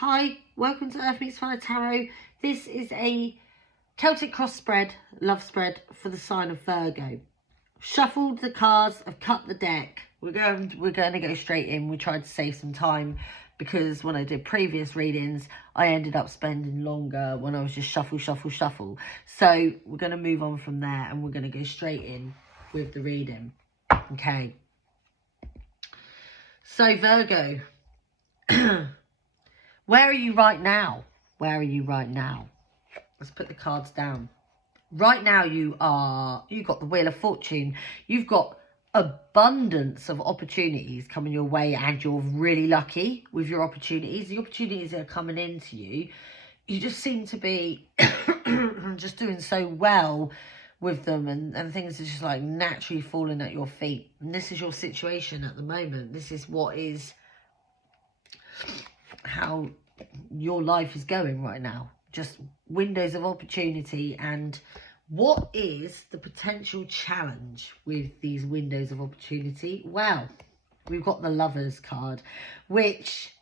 Hi, welcome to Earth Meets Fire Tarot. This is a Celtic cross spread, love spread for the sign of Virgo. Shuffled the cards, I've cut the deck. We're going to go straight in. We tried to save some time because when I did previous readings, I ended up spending longer when I was just shuffle. So we're going to move on from there and we're going to go straight in with the reading. Okay. So Virgo, where are you right now? Where are you right now? Let's put the cards down. Right now you've got the Wheel of Fortune. You've got abundance of opportunities coming your way and you're really lucky with your opportunities. The opportunities that are coming into you. You just seem to be just doing so well with them and things are just like naturally falling at your feet. And this is your situation at the moment. This is what is how your life is going right now. Just windows of opportunity. And what is the potential challenge with these windows of opportunity? Well, we've got the Lovers card, which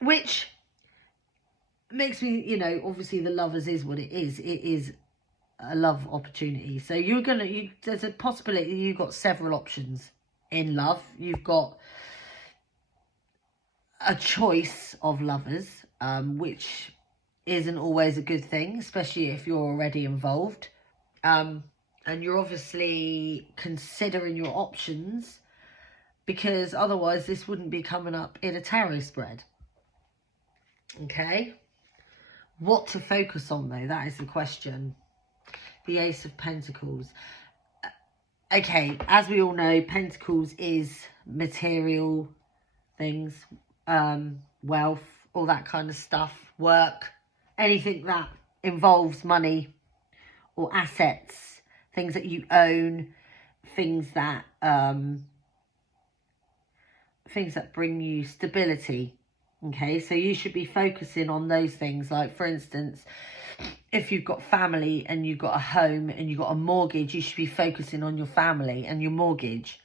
makes me, you know, obviously the Lovers is what it is. It is a love opportunity. So there's a possibility you've got several options in love. You've got a choice of lovers, which isn't always a good thing, especially if you're already involved. And you're obviously considering your options because otherwise this wouldn't be coming up in a tarot spread. Okay. What to focus on though? That is the question. The Ace of Pentacles. Okay, as we all know, Pentacles is material things, wealth, all that kind of stuff, work, anything that involves money or assets, things that you own, things that bring you stability. Okay, so you should be focusing on those things. Like, for instance, if you've got family and you've got a home and you've got a mortgage, you should be focusing on your family and your mortgage.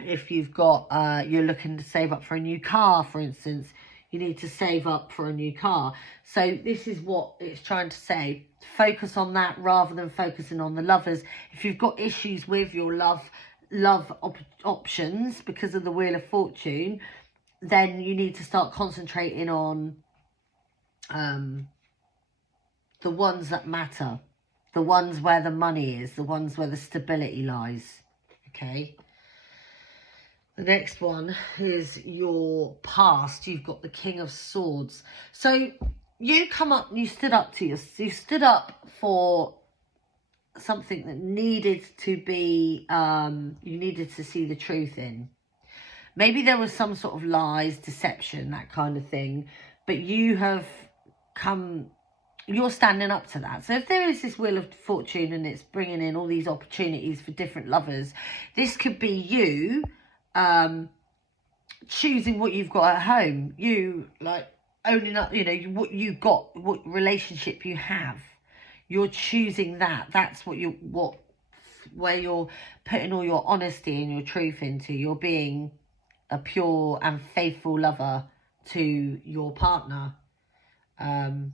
If you've got, you're looking to save up for a new car, for instance, you need to save up for a new car. So this is what it's trying to say. Focus on that rather than focusing on the lovers. If you've got issues with your love options because of the Wheel of Fortune, then you need to start concentrating on the ones that matter, the ones where the money is, the ones where the stability lies. Okay. The next one is your past. You've got the King of Swords. So you come up and you stood up for something that needed to be, you needed to see the truth in. Maybe there was some sort of lies, deception, that kind of thing. But you have come, you're standing up to that. So if there is this Wheel of Fortune and it's bringing in all these opportunities for different lovers, this could be you choosing what you've got at home. You, like, owning up, you know, what you got, what relationship you have. You're choosing that. That's what where you're putting all your honesty and your truth into. You're being a pure and faithful lover to your partner, and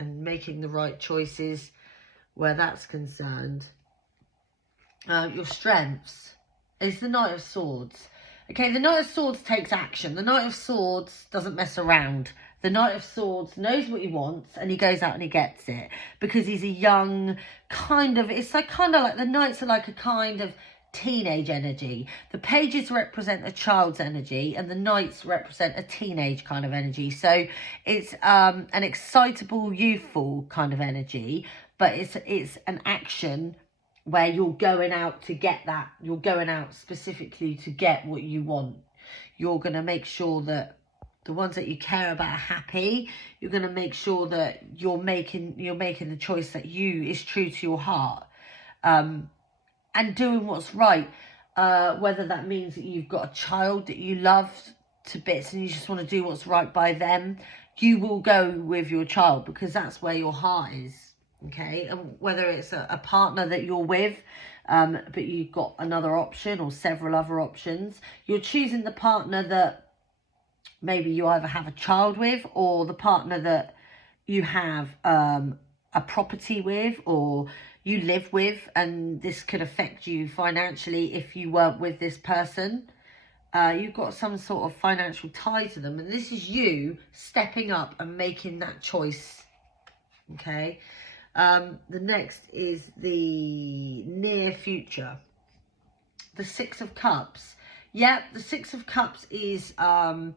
making the right choices where that's concerned. Your strengths is the Knight of Swords. Okay, the Knight of Swords takes action. The Knight of Swords doesn't mess around. The Knight of Swords knows what he wants and he goes out and he gets it because he's a young kind of, it's like kind of like the Knights are like a kind of teenage energy. The pages represent a child's energy and the Knights represent a teenage kind of energy. So it's an excitable, youthful kind of energy, but it's an action where you're going out to get that. You're going out specifically to get what you want. You're going to make sure that the ones that you care about are happy. You're going to make sure that you're making the choice that is true to your heart. And doing what's right. Whether that means that you've got a child that you love to bits and you just want to do what's right by them, you will go with your child because that's where your heart is. Okay, and whether it's a partner that you're with, but you've got another option or several other options, you're choosing the partner that maybe you either have a child with, or the partner that you have a property with, or you live with, and this could affect you financially if you weren't with this person. You've got some sort of financial tie to them, and this is you stepping up and making that choice. Okay. The next is the near future. The Six of Cups. Yep, the Six of Cups is a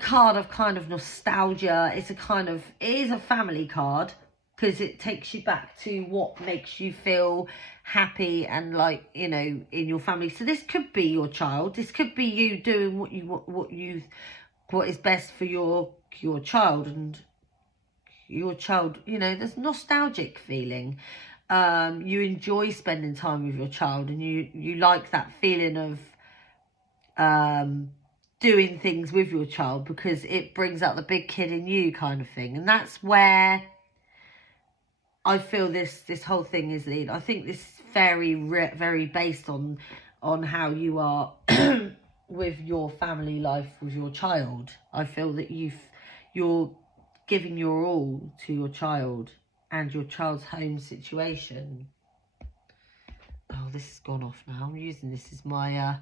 card of kind of nostalgia. It is a family card, because it takes you back to what makes you feel happy and like, you know, in your family. So this could be your child. This could be you doing what is best for your child, and your child, you know, there's nostalgic feeling. You enjoy spending time with your child, and you like that feeling of doing things with your child, because it brings out the big kid in you, kind of thing. And that's where I feel this whole thing is lead. I think this is very based on how you are with your family life with your child. I feel that you're giving your all to your child and your child's home situation. Oh, this has gone off now. I'm using this as my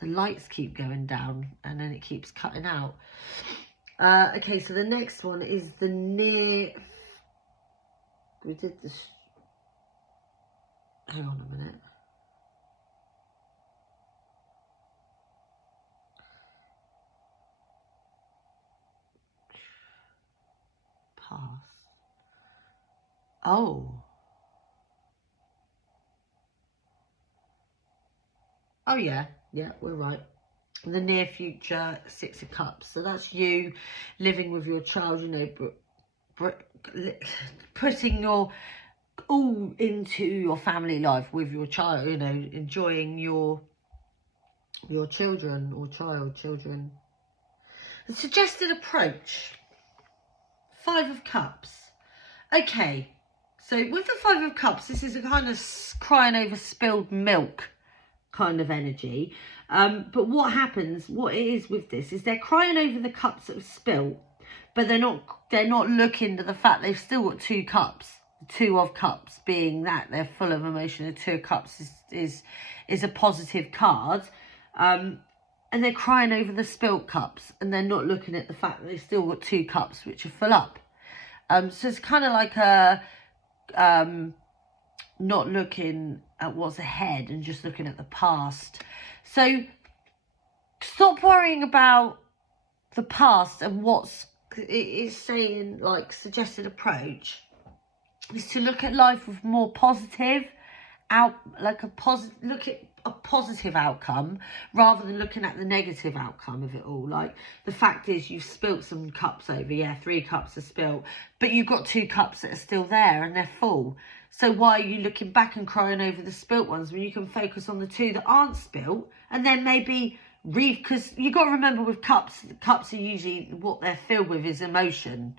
the lights keep going down and then it keeps cutting out. Okay, so the next one is the near. We did this. Hang on a minute. Past. Oh. Oh yeah, we're right. The near future, Six of Cups. So that's you living with your child, you know, putting your all into your family life with your child, you know, enjoying your children or children. The suggested approach. Five of Cups. Okay, so with the Five of Cups, this is a kind of crying over spilled milk kind of energy. But what it is with this is they're crying over the cups that have spilt, but they're not looking to the fact they've still got two cups. The Two of Cups being that they're full of emotion. The Two of Cups is a positive card. And they're crying over the spilt cups, and they're not looking at the fact that they've still got two cups which are full up. So it's kind of like a not looking at what's ahead and just looking at the past. So stop worrying about the past, and it is saying, like, suggested approach is to look at life with more positive look at a positive outcome rather than looking at the negative outcome of it all. Like, the fact is you've spilt some cups over. Yeah, 3 cups are spilt, but you've got 2 cups that are still there and they're full. So why are you looking back and crying over the spilt ones when you can focus on the 2 that aren't spilt, and then maybe because you got to remember with cups are usually what they're filled with is emotion.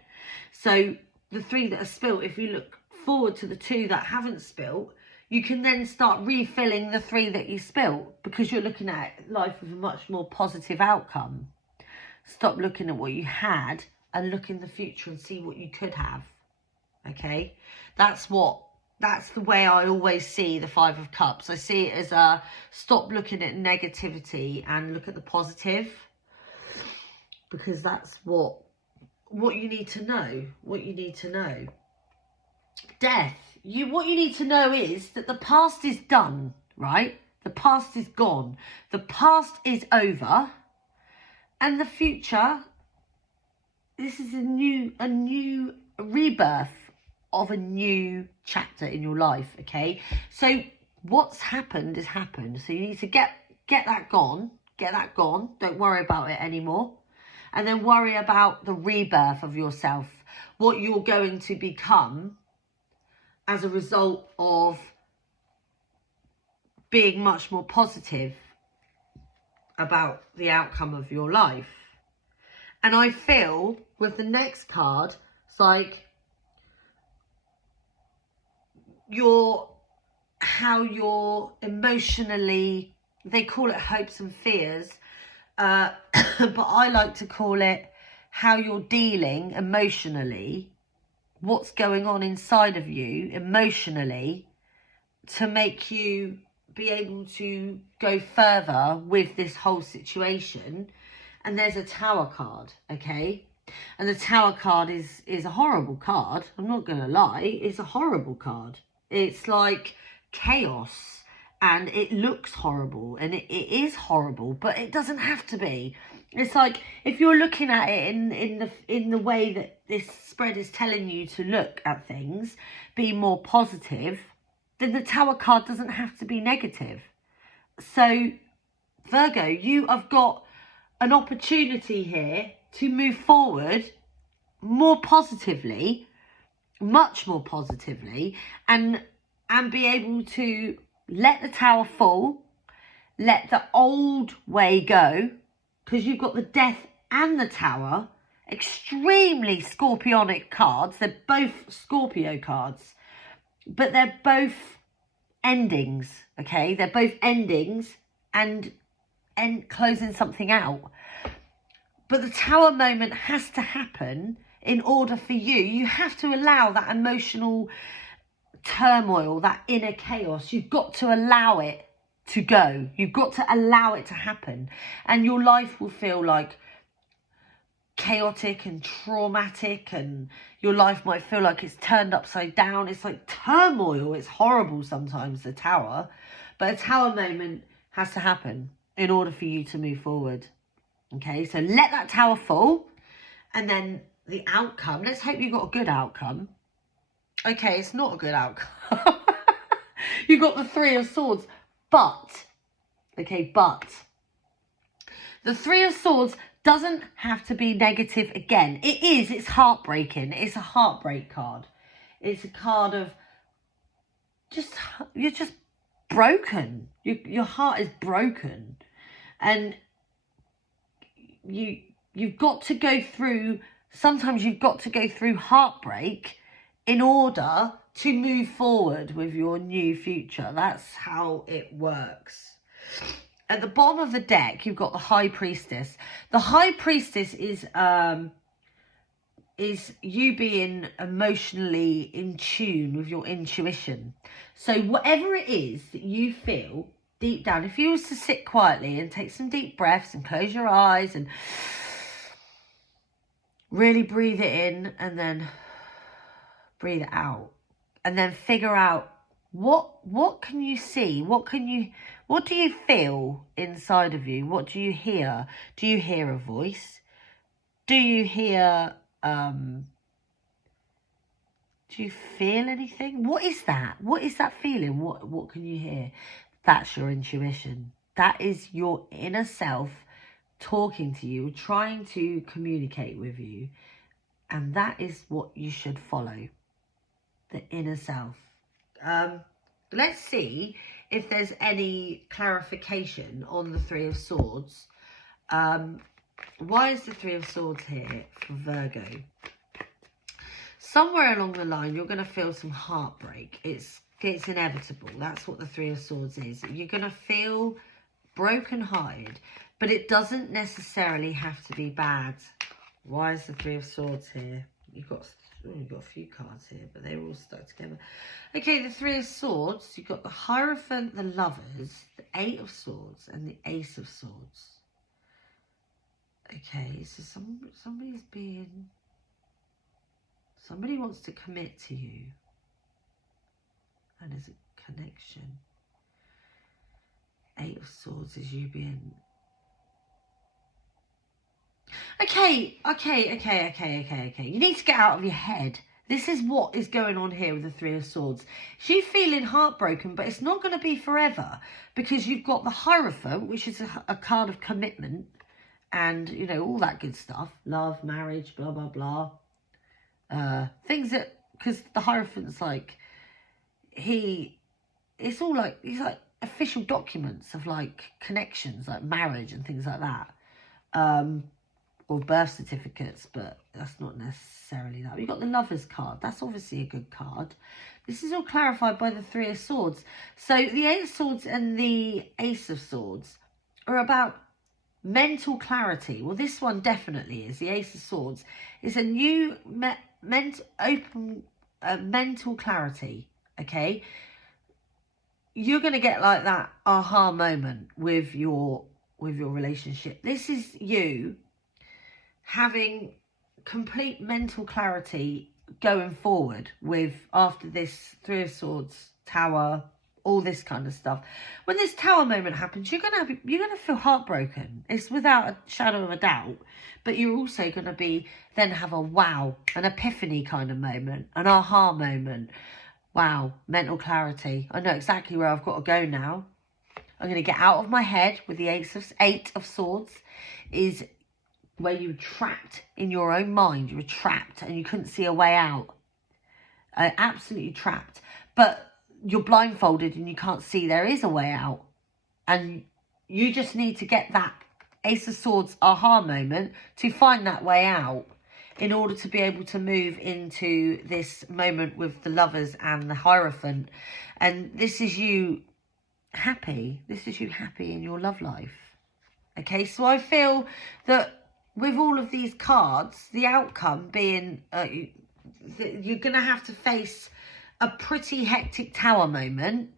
So the 3 that are spilt, if you look forward to the 2 that haven't spilt, you can then start refilling the 3 that you spilt, because you're looking at life with a much more positive outcome. Stop looking at what you had and look in the future and see what you could have. Okay, that's the way I always see the 5 of Cups. I see it as a stop looking at negativity and look at the positive, because that's what you need to know. What you need to know. Death. What you need to know is that the past is done, right? The past is gone. The past is over, and the future. This is a new rebirth of a new chapter in your life. Okay, so what's happened has happened. So you need to get that gone. Get that gone. Don't worry about it anymore, and then worry about the rebirth of yourself. What you're going to become as a result of being much more positive about the outcome of your life. And I feel with the next card, it's like how you're emotionally, they call it hopes and fears, but I like to call it how you're dealing emotionally, what's going on inside of you emotionally to make you be able to go further with this whole situation. And there's a Tower card, okay? And the Tower card is a horrible card. I'm not going to lie. It's a horrible card. It's like chaos, and it looks horrible, and it is horrible, but it doesn't have to be. It's like, if you're looking at it in the way that this spread is telling you to look at things, be more positive, then the Tower card doesn't have to be negative. So, Virgo, you have got an opportunity here to move forward more positively, much more positively, and be able to let the Tower fall, let the old way go, because you've got the Death and the Tower, extremely scorpionic cards. They're both Scorpio cards, but they're both endings, okay? They're both endings and closing something out. But the Tower moment has to happen in order for you. You have to allow that emotional turmoil, that inner chaos. You've got to allow it to go. You've got to allow it to happen. And your life will feel like chaotic and traumatic, and your life might feel like it's turned upside down. It's like turmoil. It's horrible sometimes, the Tower. But a Tower moment has to happen in order for you to move forward. Okay, so let that Tower fall, and then the outcome. Let's hope you got a good outcome. Okay, it's not a good outcome. You got the Three of Swords, but, okay, but the Three of Swords doesn't have to be negative again. It is, it's heartbreaking. It's a heartbreak card. It's a card of you're just broken. Your heart is broken. And you've got to go through, sometimes you've got to go through heartbreak in order to move forward with your new future. That's how it works. At the bottom of the deck, you've got the High Priestess. The High Priestess is you being emotionally in tune with your intuition. So whatever it is that you feel deep down, if you was to sit quietly and take some deep breaths and close your eyes and really breathe it in and then breathe it out, and then figure out what can you see, what do you feel inside of you, what do you hear? Do you hear a voice? Do you hear do you feel anything? What is that? What is that feeling? What can you hear? That's your intuition. That is your inner self talking to you, trying to communicate with you. And that is what you should follow. The inner self. Let's see if there's any clarification on the Three of Swords. Why is the Three of Swords here for Virgo? Somewhere along the line, you're going to feel some heartbreak. It's inevitable. That's what the Three of Swords is. You're going to feel broken-hearted, but it doesn't necessarily have to be bad. Why is the Three of Swords here? You've got a few cards here, but they're all stuck together. Okay, the Three of Swords. You've got the Hierophant, the Lovers, the Eight of Swords, and the Ace of Swords. Okay, so somebody wants to commit to you. And there's a connection. Eight of Swords is you being... Okay. You need to get out of your head. This is what is going on here with the Three of Swords. She's feeling heartbroken, but it's not going to be forever, because you've got the Hierophant, which is a card of commitment and, you know, all that good stuff. Love, marriage, blah, blah, blah. Things that, because the Hierophant's like, it's all like, he's like official documents of like connections, like marriage and things like that. Or birth certificates, but that's not necessarily that. You've got the Lovers card. That's obviously a good card. This is all clarified by the Three of Swords. So the Eight of Swords and the Ace of Swords are about mental clarity. Well, this one definitely is. The Ace of Swords is a new mental clarity, okay? You're going to get like that aha moment with your relationship. This is you having complete mental clarity going forward with, after this Three of Swords, Tower, all this kind of stuff. When this Tower moment happens, you're gonna feel heartbroken. It's without a shadow of a doubt. But you're also gonna then have a wow, an epiphany kind of moment, an aha moment. Wow, mental clarity. I know exactly where I've got to go now. I'm gonna get out of my head with the Eight of Swords. Is where you were trapped in your own mind. You were trapped and you couldn't see a way out. Absolutely trapped. But you're blindfolded and you can't see there is a way out. And you just need to get that Ace of Swords aha moment to find that way out in order to be able to move into this moment with the Lovers and the Hierophant. And this is you happy. This is you happy in your love life. Okay, so I feel that with all of these cards, the outcome being you're going to have to face a pretty hectic Tower moment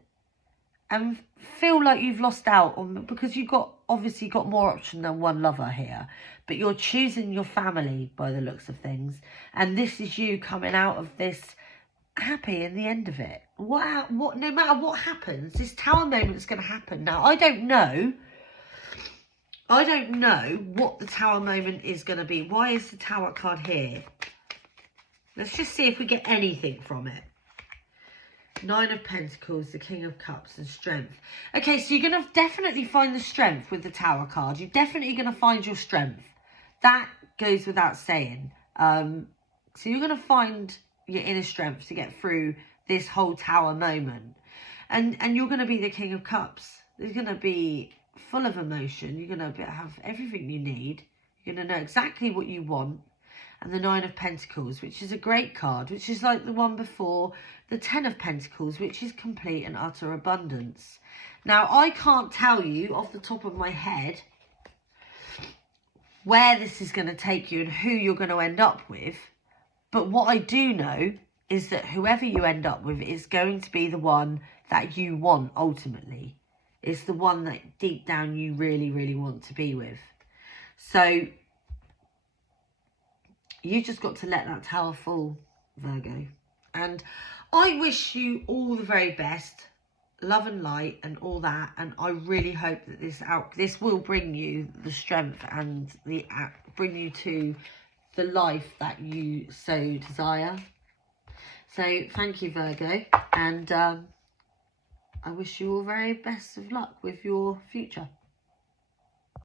and feel like you've lost out on, because you've obviously got more option than one lover here, but you're choosing your family by the looks of things, and this is you coming out of this happy in the end of it. What no matter what happens, this Tower moment is going to happen. Now, I don't know what the Tower moment is going to be. Why is the Tower card here? Let's just see if we get anything from it. Nine of Pentacles, the King of Cups, and Strength. Okay, so you're going to definitely find the strength with the Tower card. You're definitely going to find your strength. That goes without saying. So you're going to find your inner strength to get through this whole Tower moment. And you're going to be the King of Cups. There's going to be full of emotion. You're going to have everything you need. You're going to know exactly what you want. And the Nine of Pentacles, which is a great card, which is like the one before, the Ten of Pentacles, which is complete and utter abundance. Now, I can't tell you off the top of my head where this is going to take you and who you're going to end up with. But what I do know is that whoever you end up with is going to be the one that you want ultimately. It's the one that deep down you really, really want to be with. So you just got to let that Tower fall, Virgo. And I wish you all the very best, love and light and all that. And I really hope that this will bring you the strength and bring you to the life that you so desire. So thank you, Virgo. And I wish you all very best of luck with your future.